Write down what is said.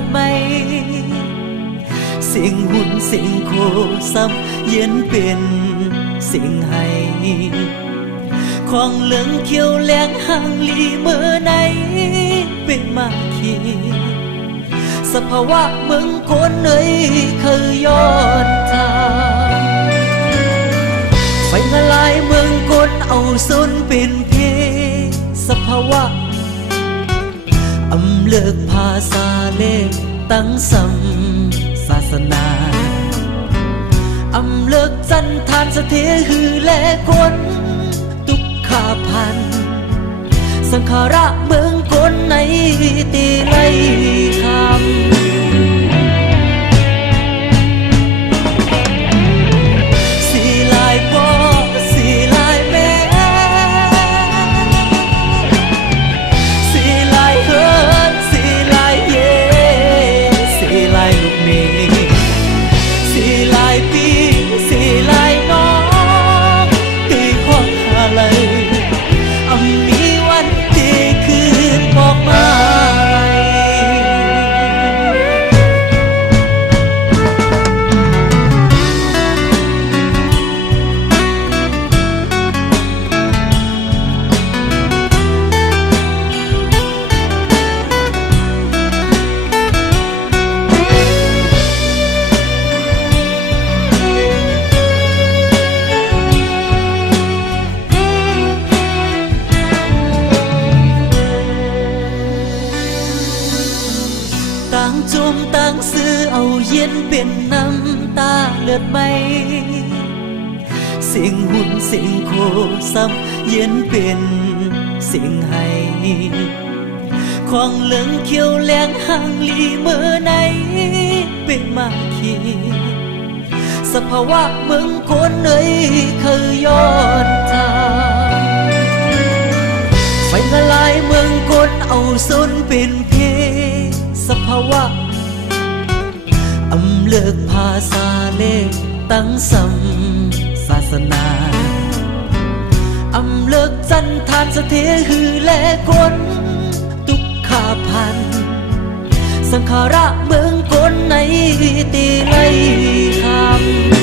ดไหมสิ่งหุ่นสิ่งโคซ้ำเย็นเป็นสิ่งให้ของเหลืองเขียวแหลงห่างลีเมื่อไหนเป็นมาคีสภาวะเมืองคนเอ้ยเคยย้อนทางไฟละลายเมืองคนเอาสุนเป็นเพสภาวะอำเลิกภาษาเล่ตั้งสัมศาสนาอำเลิกจันทานสเทหือและคนทุกขาพันสังขาระเมืองคนในตีไลคำสีลายพ่อสีลายแม่สีลายเฮิร์สีลายเย่สีลายลูกเมย์สีลายปีสีลายน้องตีความอะไรมีวันที่คืนบอกมาต่างจมต่างซื้อเอาเย็นเป็นน้ำตาเลือดไหมสิ่งหุ่นสิ่งโคซ้ำเย็นเป็นสิ่งให้ของเหลืองเขียวแหลงห่างลีเมื่อไหนเป็นมาคีสภาวะเมืองคนเอ้ยเคยย้อนทางไฟละลายเมืองคนเอาสุนเป็นเพสภาวะอำเลิกภาษาเล่ตั้งสัมศาสนาอำเลิกจันทานสเทหือและคนทุกขาพันสังขาระเมืองคนในตีไลคำ